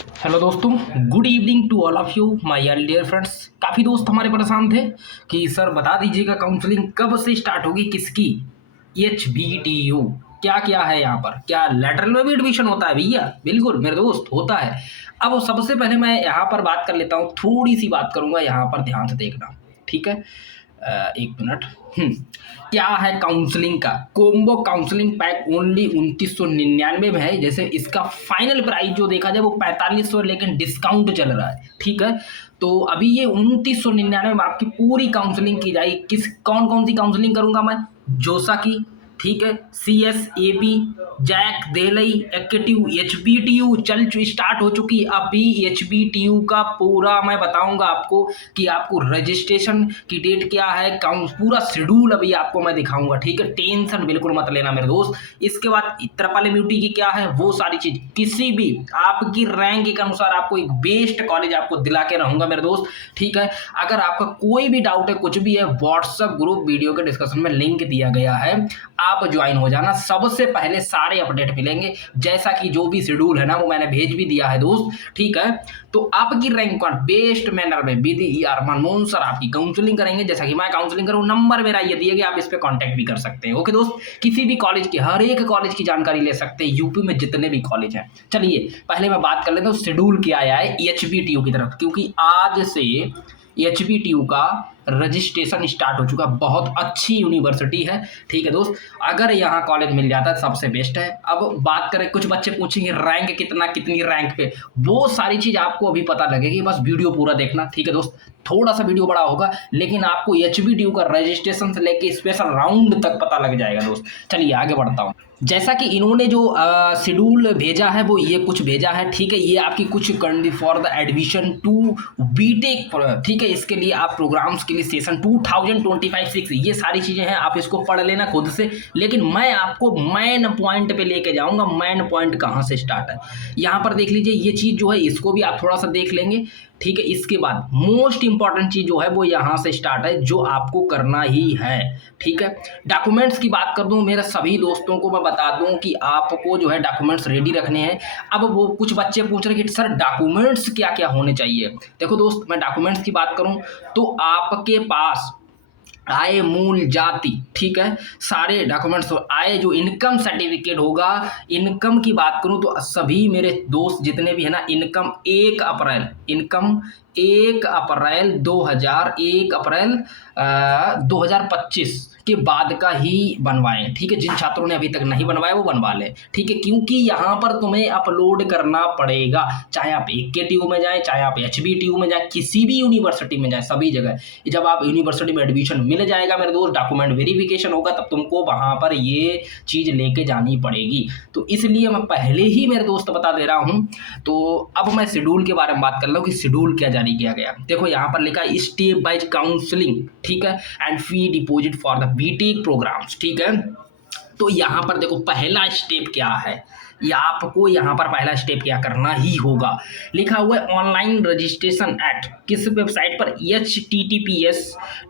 Hello दोस्तों, good evening to all of you my dear friends. काफ़ी दोस्त हमारे परेशान थे कि सर बता दीजिएगा काउंसलिंग कब से स्टार्ट होगी, किसकी। एच बी टी यू क्या क्या है यहाँ पर, क्या लेटरल में भी एडमिशन होता है भैया? बिल्कुल मेरे दोस्त, होता है। अब सबसे पहले मैं यहाँ पर बात कर लेता हूँ, थोड़ी सी बात करूँगा, यहाँ पर ध्यान से देखना, ठीक है। एक मिनट। क्या है काउंसलिंग का कोम्बो काउंसलिंग पैक ओनली 2999 में है। जैसे इसका फाइनल प्राइस जो देखा जाए वो 4500, लेकिन डिस्काउंट चल रहा है, ठीक है। तो अभी ये 2999 में आपकी पूरी काउंसलिंग की जाएगी। कौन कौन सी काउंसलिंग करूंगा मैं? जोसा की, ठीक है, C S A B, JAC Delhi, active, H B T U start हो चुकी। अभी एच बी टी यू का पूरा मैं बताऊंगा आपको कि आपको रजिस्ट्रेशन की डेट क्या है, पूरा शेड्यूल अभी आपको मैं दिखाऊंगा, ठीक है। टेंशन बिल्कुल मत लेना मेरे दोस्त। इसके बाद ट्रिपल एमयूटी की क्या है वो सारी चीज, किसी भी आपकी रैंक के अनुसार आपको एक बेस्ट कॉलेज आपको दिला के रहूंगा मेरे दोस्त, ठीक है। अगर आपका कोई भी डाउट है, कुछ भी है, व्हाट्सएप ग्रुप वीडियो के डिस्क्रिप्शन में लिंक दिया गया है, आप ज्वाइन हो जाना। सबसे पहले सारे अपडेट मिलेंगे, जैसा कि जो भी शेड्यूल है ना वो मैंने भेज भी दिया है दोस्त, ठीक है। तो आपकी रैंक पर बेस्ट मैनर में विधि आर मनमोहन सर आपकी काउंसलिंग करेंगे, जैसा कि मैं काउंसलिंग करूँ। नंबर मेरा ये दिया गया, आप इस पे कांटेक्ट भी कर सकते हैं। ओके दोस्त, किसी भी कॉलेज की, हर एक कॉलेज की जानकारी ले सकते हैं, यूपी में जितने भी कॉलेज हैं। चलिए पहले मैं बात कर लेता हूँ शेड्यूल क्या आया है एचबीटीयू की तरफ, क्योंकि आज से एचबीटीयू का रजिस्ट्रेशन स्टार्ट हो चुका। बहुत अच्छी यूनिवर्सिटी है, ठीक है दोस्त। अगर यहाँ कॉलेज मिल जाता है सबसे बेस्ट है। अब बात करें, कुछ बच्चे पूछेंगे रैंक कितना, कितनी रैंक पे, वो सारी चीज आपको अभी पता लगेगी, बस वीडियो पूरा देखना, ठीक है दोस्त। थोड़ा सा वीडियो बड़ा होगा, लेकिन आपको एचबीटीयू का रजिस्ट्रेशन से लेके स्पेशल राउंड तक पता लग जाएगा दोस्त। चलिए आगे बढ़ता हूँ। जैसा कि इन्होंने जो शेड्यूल भेजा है वो ये कुछ भेजा है, ठीक है। ये आपकी कुछ for the admission to BTech, ठीक है। इसके लिए आप प्रोग्राम्स के लिए सेशन 2025-6 ये सारी चीज़ें हैं, आप इसको पढ़ लेना खुद से। लेकिन मैं आपको मेन पॉइंट पे लेके जाऊंगा। मेन पॉइंट कहाँ से स्टार्ट है, यहाँ पर देख लीजिए। ये चीज़ जो है इसको भी आप थोड़ा सा देख लेंगे, ठीक है। इसके बाद मोस्ट इंपॉर्टेंट चीज जो है वो यहाँ से स्टार्ट है, जो आपको करना ही है, ठीक है। डॉक्यूमेंट्स की बात कर दूं, मेरे सभी दोस्तों को मैं बता दूं कि आपको जो है डॉक्यूमेंट्स रेडी रखने हैं। अब वो कुछ बच्चे पूछ रहे हैं कि सर डॉक्यूमेंट्स क्या क्या होने चाहिए। देखो दोस्त, मैं डॉक्यूमेंट्स की बात करूं तो आपके पास आय, मूल, जाति, ठीक है, सारे डॉक्यूमेंट्स। आय जो इनकम सर्टिफिकेट होगा, इनकम की बात करूं तो सभी मेरे दोस्त जितने भी है ना, इनकम 1 अप्रैल, इनकम 1 अप्रैल 2025 के बाद का ही बनवाएं, ठीक है। जिन छात्रों ने अभी तक नहीं बनवाया वो बनवा लें, ठीक है। क्योंकि यहाँ पर तुम्हें अपलोड करना पड़ेगा, चाहे आप एकेटीयू में जाएं, चाहे आप एचबीटीयू में जाएं, किसी भी यूनिवर्सिटी में जाएं, सभी जगह जब आप यूनिवर्सिटी में एडमिशन मिल जाएगा मेरे दोस्त, डॉक्यूमेंट वेरिफिकेशन होगा, तब तुमको वहाँ पर ये चीज़ लेके जानी पड़ेगी। तो इसलिए मैं पहले ही मेरे दोस्त बता दे रहा हूँ। तो अब मैं शेड्यूल के बारे में बात कर रहा हूँ कि शेड्यूल क्या जारी किया गया। देखो यहाँ पर लिखा है स्टेप वाइज काउंसलिंग, ठीक है, and fee deposit for the BTech programmes, ठीक है। तो यहाँ पर देखो पहला स्टेप क्या है, या आपको यहाँ पर पहला स्टेप क्या करना ही होगा। लिखा हुआ है ऑनलाइन रजिस्ट्रेशन एट किस वेबसाइट पर, HTTPS,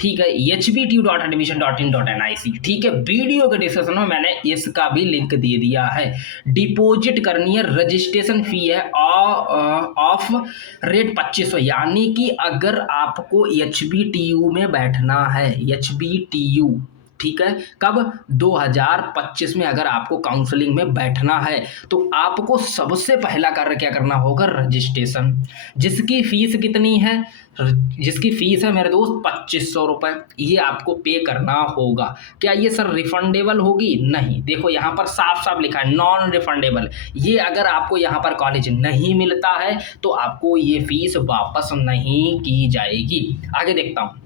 ठीक है, hbtu.admission.in.nic, ठीक है। वीडियो के डिस्क्रिप्शन में मैंने इसका भी लिंक दे दिया है। डिपॉजिट करनी है, रजिस्ट्रेशन फी है ऑफ रेट 2500, यानी कि अगर आपको HBTU में बैठना है, HBTU, ठीक है, कब 2025 में अगर आपको काउंसलिंग में बैठना है, तो आपको सबसे पहला कार्य क्या करना होगा, रजिस्ट्रेशन। जिसकी फीस कितनी है, जिसकी फीस है मेरे दोस्त 2500 रुपये, ये आपको पे करना होगा। क्या ये सर रिफंडेबल होगी? नहीं, देखो यहाँ पर साफ साफ लिखा है नॉन रिफंडेबल। ये अगर आपको यहाँ पर कॉलेज नहीं मिलता है तो आपको ये फीस वापस नहीं की जाएगी। आगे देखता हूँ।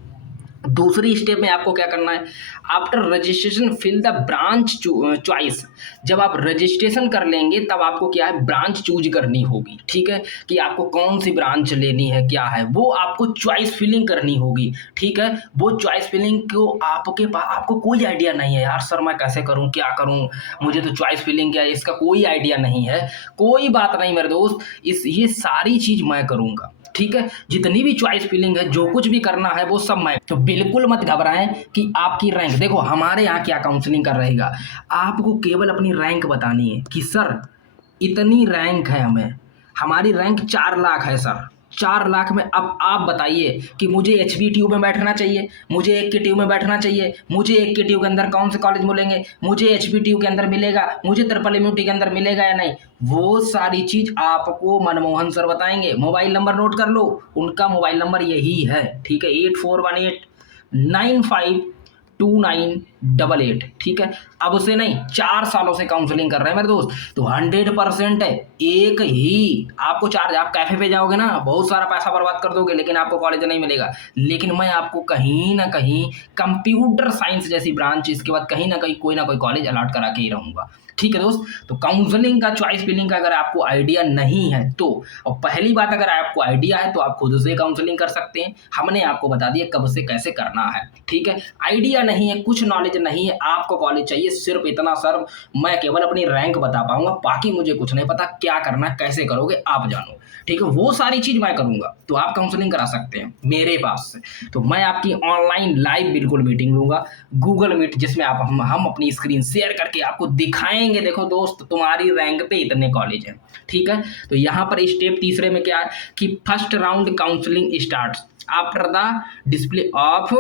दूसरी स्टेप में आपको क्या करना है, after registration fill the branch choice. जब आप रजिस्ट्रेशन कर लेंगे तब आपको क्या है, ब्रांच चूज करनी होगी, ठीक है, कि आपको कौन सी ब्रांच लेनी है, क्या है वो आपको चॉइस फिलिंग करनी होगी, ठीक है। वो चॉइस फिलिंग को आपको कोई आइडिया नहीं है, यार सर मैं कैसे करूं, क्या करूं, मुझे तो चॉइस फिलिंग क्या है इसका कोई आइडिया नहीं है। कोई बात नहीं मेरे दोस्त, ये सारी चीज मैं करूंगा, ठीक है। जितनी भी चॉइस फिलिंग है, जो कुछ भी करना है वो सब मैं, तो बिल्कुल मत घबराएं कि आपकी रैंक, देखो हमारे यहाँ क्या काउंसलिंग कर रहेगा, आपको केवल अपनी रैंक बतानी है कि सर इतनी रैंक है हमें, हमारी रैंक 4 लाख है सर। 4 लाख में अब आप बताइए कि मुझे HBTU में बैठना चाहिए, मुझे एक के ट्यू में बैठना चाहिए, मुझे एक के ट्यू के अंदर कौन से कॉलेज मिलेंगे, मुझे HBTU के अंदर मिलेगा, मुझे ट्रिपल MUT के अंदर मिलेगा या नहीं, वो सारी चीज आपको मनमोहन सर बताएंगे। मोबाइल नंबर नोट कर लो, उनका मोबाइल नंबर यही है, ठीक है, 8418952988, ठीक है। अब उसे नहीं, 4 सालों से काउंसलिंग कर रहे हैं मेरे दोस्त, तो 100% है। एक ही आपको चार्ज, आप कैफे पे जाओगे ना, बहुत सारा पैसा बर्बाद कर दोगे, लेकिन आपको कॉलेज नहीं मिलेगा। लेकिन मैं आपको कहीं ना कहीं कंप्यूटर साइंस जैसी ब्रांच, इसके बाद कहीं ना कहीं कोई ना कोई कॉलेज अलॉट करा के ही रहूंगा, ठीक है दोस्त। तो काउंसलिंग का, चॉइस फिलिंग का अगर आपको आइडिया नहीं है तो, और पहली बात अगर आपको आइडिया है तो आप खुद से काउंसलिंग कर सकते हैं। हमने आपको बता दिया कब से कैसे करना है, ठीक है। आइडिया नहीं है, कुछ नॉलेज नहीं है, आपको कॉलेज चाहिए, सिर्फ इतना सर, मैं केवल अपनी रैंक बता पाऊंगा, बाकी मुझे कुछ नहीं पता, क्या करना है कैसे करोगे आप जानो, ठीक है। वो सारी चीज मैं करूंगा, तो आप काउंसलिंग करा सकते हैं मेरे पास से। तो मैं आपकी ऑनलाइन लाइव बिल्कुल मीटिंग लूंगा, गूगल मीट, जिसमें आप हम अपनी स्क्रीन शेयर करके आपको दिखाएंगे, देखो दोस्त तुम्हारी रैंक पे इतने कॉलेज हैं, ठीक है। तो यहाँ पर स्टेप तीसरे में क्या है कि first round counselling start after the display of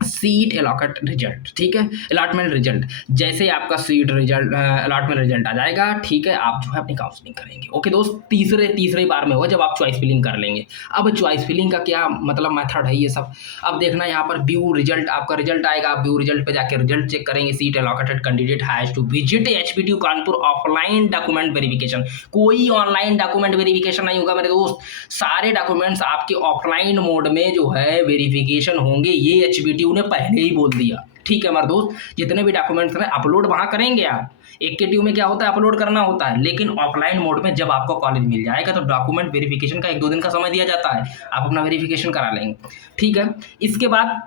seat allot result, ठीक है, अलॉटमेंट रिजल्ट। जैसे आपका सीट रिजल्ट, अलॉटमेंट रिजल्ट आ जाएगा, ठीक है, आप जो है अपनी काउंसलिंग करेंगे। ओके दोस्त, तीसरे बार में होगा जब आप चॉइस फिलिंग कर लेंगे। अब चॉइस फिलिंग का क्या मतलब मेथड है ये सब, अब देखना यहाँ पर व्यू रिजल्ट, आपका रिजल्ट आएगा, आप व्यू रिजल्ट पे जाकर रिजल्ट चेक करेंगे। Seat allotted candidate has to visit HBTU Kanpur offline document verification. कोई ऑनलाइन डॉक्यूमेंट वेरिफिकेशन नहीं होगा मेरे दोस्त, सारे डॉक्यूमेंट्स आपके ऑफलाइन मोड में जो है वेरिफिकेशन होंगे, ये HBTU ने पहले ही बोल दिया, ठीक है हमारे दोस्त। जितने भी डॉक्यूमेंट्स हैं अपलोड वहां करेंगे आप, एक के ट्यू में क्या होता है अपलोड करना होता है, लेकिन ऑफलाइन मोड में जब आपको कॉलेज मिल जाएगा तो डॉक्यूमेंट वेरिफिकेशन का 1-2 दिन का समय दिया जाता है, आप अपना वेरिफिकेशन करा लेंगे, ठीक है। इसके बाद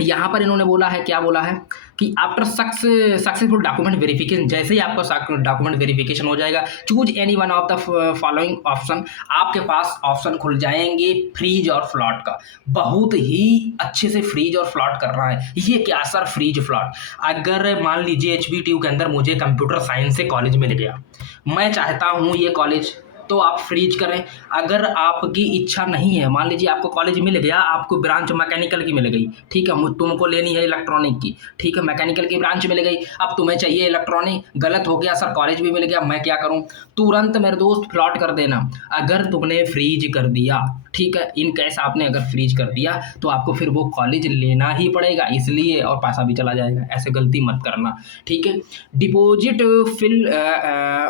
यहाँ पर इन्होंने बोला है, क्या बोला है कि आफ्टर सक्सेसफुल डॉक्यूमेंट वेरिफिकेशन, जैसे ही आपका डॉक्यूमेंट वेरिफिकेशन हो जाएगा, choose any one of the following option, आपके पास ऑप्शन खुल जाएंगे फ्रीज और फ्लॉट का। बहुत ही अच्छे से फ्रीज और फ्लॉट कर रहा है। ये क्या सर फ्रीज फ्लॉट, अगर मान लीजिए HBTU के अंदर मुझे कंप्यूटर साइंस से कॉलेज मिल गया, मैं चाहता हूँ ये कॉलेज, तो आप फ्रीज करें। अगर आपकी इच्छा नहीं है, मान लीजिए आपको कॉलेज मिल गया, आपको ब्रांच मैकेनिकल की मिल गई, ठीक है, तुमको लेनी है इलेक्ट्रॉनिक की, ठीक है, मैकेनिकल की ब्रांच मिल गई, अब तुम्हें चाहिए इलेक्ट्रॉनिक, गलत हो गया सर, कॉलेज भी मिल गया, मैं क्या करूं, तुरंत मेरे दोस्त फ्लॉट कर देना। अगर तुमने फ्रीज कर दिया, ठीक है, इन केस आपने अगर फ्रीज कर दिया तो आपको फिर वो कॉलेज लेना ही पड़ेगा, इसलिए, और पैसा भी चला जाएगा, ऐसे गलती मत करना, ठीक है। डिपॉजिट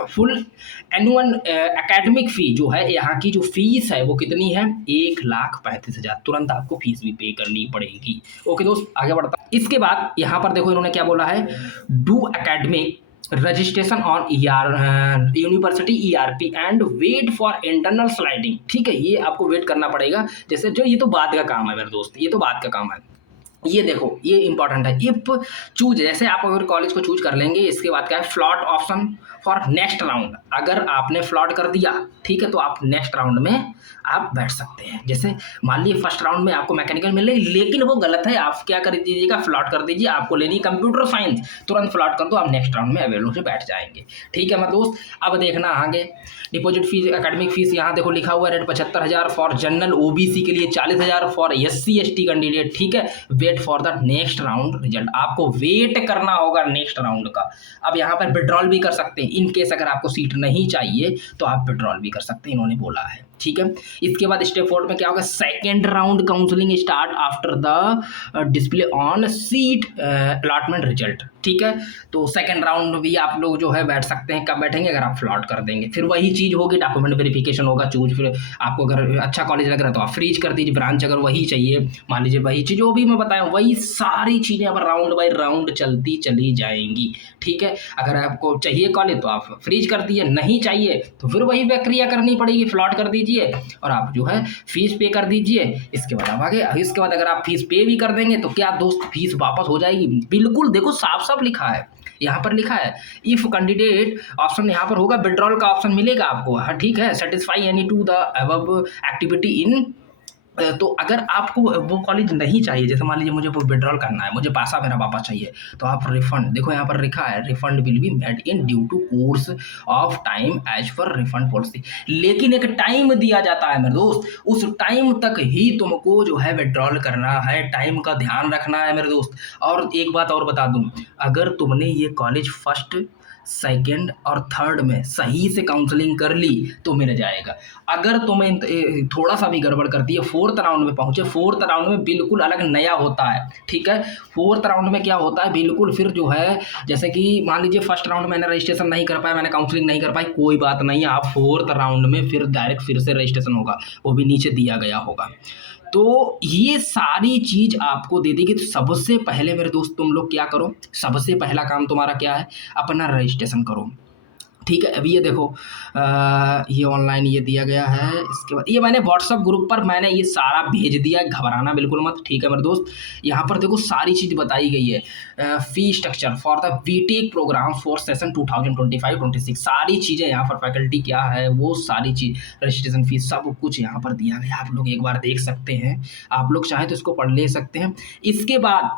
फुल एनुअल एकेडमिक फी, जो है यहाँ की जो फीस है वो कितनी है, 1,35,000, तुरंत आपको फीस भी पे करनी पड़ेगी। ओके दोस्त, आगे बढ़ता। इसके बाद यहाँ पर देखो इन्होंने क्या बोला है, do academic registration on university ERP and wait for internal sliding, ठीक है, ये आपको वेट करना पड़ेगा। जैसे जो ये तो बात का काम है मेरे दोस्त, ये तो बात का काम है। ये देखो ये इंपॉर्टेंट है, इफ चूज, जैसे आप अगर कॉलेज को चूज कर लेंगे, इसके बाद क्या है float option for next round, अगर आपने फ्लॉट कर दिया, ठीक है, तो आप नेक्स्ट राउंड में आप बैठ सकते हैं। जैसे मान लीजिए फर्स्ट राउंड में आपको मैकेनिकल मिल रही, लेकिन वो गलत है, आप क्या कर दीजिएगा, फ्लॉट कर दीजिए, आपको लेनी कंप्यूटर साइंस, तुरंत फ्लॉट कर दो, आप नेक्स्ट राउंड में अवेलेबल से बैठ जाएंगे, ठीक है मेरे दोस्त। अब देखना आगे, डिपॉजिट फीस, एकेडमिक फीस यहाँ देखो लिखा हुआ है रेट 75,000 फॉर जनरल, OBC के लिए 40,000 फॉर SC ST कैंडिडेट, ठीक है। Wait for the next round result, आपको वेट करना होगा नेक्स्ट राउंड का। अब यहाँ पर विड्रॉल भी कर सकते हैं, इन केस अगर आपको सीट नहीं चाहिए तो आप विड्रॉल भी कर सकते हैं, इन्होंने बोला है, ठीक है। इसके बाद स्टेप 4 में क्या होगा, second round counselling start after the display on seat allotment result, ठीक है। तो सेकेंड राउंड भी आप लोग जो है बैठ सकते हैं, कब बैठेंगे, अगर आप फ्लॉट कर देंगे, फिर वही चीज़ होगी, डॉक्यूमेंट वेरिफिकेशन होगा, चूज, फिर आपको अगर अच्छा कॉलेज लग रहा है तो आप फ्रीज कर दीजिए, ब्रांच अगर वही चाहिए, मान लीजिए वही चीज़ जो भी मैं बताया, वही सारी चीज़ें अब राउंड बाई राउंड चलती चली जाएंगी, ठीक है। अगर आपको चाहिए कॉलेज तो आप फ्रीज कर दीजिए, नहीं चाहिए तो फिर वही प्रक्रिया करनी पड़ेगी, फ्लॉट कर दीजिए और आप जो है फीस पे कर दीजिए। इसके बाद आप आगे, इसके बाद अगर आप फीस पे भी कर देंगे तो क्या दोस्त फीस वापस हो जाएगी, बिल्कुल देखो साफ साफ लिखा है, यहाँ पर लिखा है इफ कैंडिडेट ऑप्शन यहाँ पर होगा, विड्रॉल का ऑप्शन मिलेगा आपको, हाँ ठीक है, satisfy any two the above activity in तो अगर आपको वो कॉलेज नहीं चाहिए, जैसे मान लीजिए मुझे वो विड्रॉल करना है, मुझे पैसा मेरा वापस चाहिए, तो आप रिफंड, देखो यहाँ पर लिखा है refund will be made in due to course of time as per refund policy. लेकिन एक टाइम दिया जाता है मेरे दोस्त, उस टाइम तक ही तुमको जो है विड्रॉल करना है, टाइम का ध्यान रखना है मेरे दोस्त। और एक बात और बता दूं, अगर तुमने ये कॉलेज फर्स्ट, सेकंड और थर्ड में सही से काउंसलिंग कर ली तो मिल जाएगा। अगर तुम्हें थोड़ा सा भी गड़बड़ करती है, फोर्थ राउंड में पहुंचे, फोर्थ राउंड में बिल्कुल अलग नया होता है, ठीक है। फोर्थ राउंड में क्या होता है बिल्कुल, फिर जो है जैसे कि मान लीजिए फर्स्ट राउंड में मैंने रजिस्ट्रेशन नहीं कर पाया, मैंने काउंसलिंग नहीं कर पाई, कोई बात नहीं, आप फोर्थ राउंड में फिर डायरेक्ट फिर से रजिस्ट्रेशन होगा, वो भी नीचे दिया गया होगा। तो ये सारी चीज आपको दे देगी। तो सबसे पहले मेरे दोस्त तुम लोग क्या करो, सबसे पहला काम तुम्हारा क्या है, अपना रजिस्ट्रेशन करो, ठीक है। अभी ये देखो ये ऑनलाइन ये दिया गया है, इसके बाद ये मैंने व्हाट्सअप ग्रुप पर मैंने ये सारा भेज दिया है, घबराना बिल्कुल मत, ठीक है मेरे दोस्त। यहाँ पर देखो सारी चीज़ बताई गई है, fee structure for the BTech programme for session 2025-26, सारी चीज़ें यहाँ पर, फैकल्टी क्या है वो सारी चीज़, रजिस्ट्रेशन फीस, सब कुछ यहाँ पर दिया गया, आप लोग एक बार देख सकते हैं, आप लोग चाहें तो इसको पढ़ ले सकते हैं। इसके बाद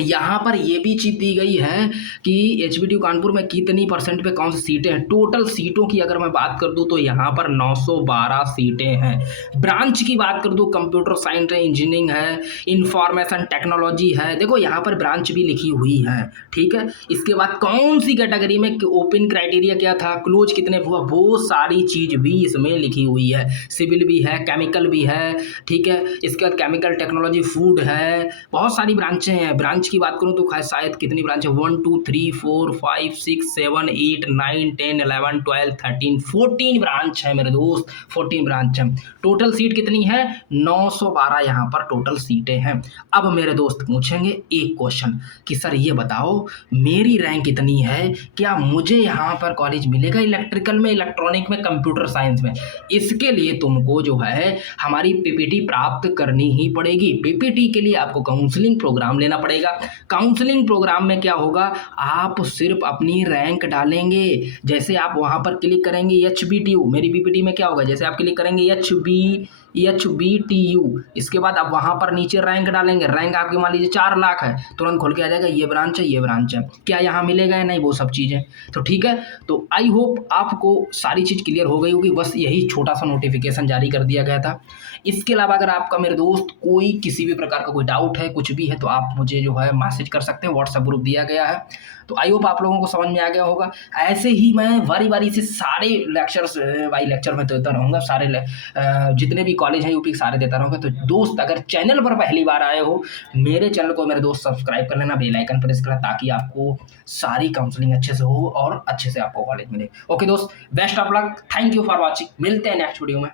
यहाँ पर ये भी चीज़ दी गई है कि एचबीटीयू कानपुर में कितनी परसेंट पे कौन सी सीटें हैं। टोटल सीटों की अगर मैं बात कर दूँ तो यहाँ पर 912 सीटें हैं। ब्रांच की बात कर दूँ, कंप्यूटर साइंस है, इंजीनियरिंग है, इंफॉर्मेशन टेक्नोलॉजी है, देखो यहाँ पर ब्रांच भी लिखी हुई है, ठीक है। इसके बाद कौन सी कैटेगरी में ओपन क्राइटेरिया क्या था, क्लोज कितने हुआ, वो सारी चीज़ भी इसमें लिखी हुई है। सिविल भी है, केमिकल भी है, ठीक है। इसके बाद केमिकल टेक्नोलॉजी, फूड है, बहुत सारी ब्रांचें हैं। ब्रांच की बात करूं तो शायद कितनी ब्रांच है, 1 2 3 4 5 6 7 8 9 10 11 12 13 14 ब्रांच है मेरे दोस्त, 14 ब्रांच है। टोटल सीट कितनी है, 912 यहाँ पर टोटल सीटें हैं। अब मेरे दोस्त पूछेंगे एक क्वेश्चन कि सर ये बताओ मेरी रैंक कितनी है, क्या मुझे यहाँ पर कॉलेज मिलेगा इलेक्ट्रिकल में, इलेक्ट्रॉनिक में, कंप्यूटर साइंस में। इसके लिए तुमको जो है हमारी पीपीटी प्राप्त करनी ही पड़ेगी। पीपीटी के लिए आपको काउंसलिंग प्रोग्राम लेना पड़ेगा। काउंसलिंग प्रोग्राम में क्या होगा, आप सिर्फ अपनी रैंक डालेंगे, जैसे आप वहां पर क्लिक करेंगे HBTU, मेरी पीपीटी में क्या होगा, जैसे आप क्लिक करेंगे HBTU, इसके बाद आप वहां पर नीचे रैंक डालेंगे, रैंक आपकी मान लीजिए 4 लाख है, तुरंत खोल के आ जाएगा ये ब्रांच है, ये ब्रांच है, क्या यहाँ मिलेगा या नहीं, वो सब चीज़ें। तो ठीक है, तो आई होप आपको सारी चीज़ क्लियर हो गई होगी, बस यही छोटा सा नोटिफिकेशन जारी कर दिया गया था। इसके अलावा अगर आपका मेरे दोस्त कोई किसी भी प्रकार का कोई डाउट है, कुछ भी है, तो आप मुझे जो है मैसेज कर सकते हैं, व्हाट्सएप ग्रुप दिया गया है। तो आई होप आप लोगों को समझ में आ गया होगा। ऐसे ही मैं बारी बारी से सारे लेक्चर्स बाई लेक्चर में देता रहूँगा, सारे जितने भी कॉलेज हैं यूपी सारे देता रहूँगा। तो दोस्त अगर चैनल पर पहली बार आए हो, मेरे चैनल को मेरे दोस्त सब्सक्राइब कर लेना, बेल आइकन प्रेस करना, ताकि आपको सारी काउंसलिंग अच्छे से हो और अच्छे से आपको कॉलेज मिले। ओके दोस्त, best of luck, thank you for watching, मिलते हैं नेक्स्ट वीडियो में।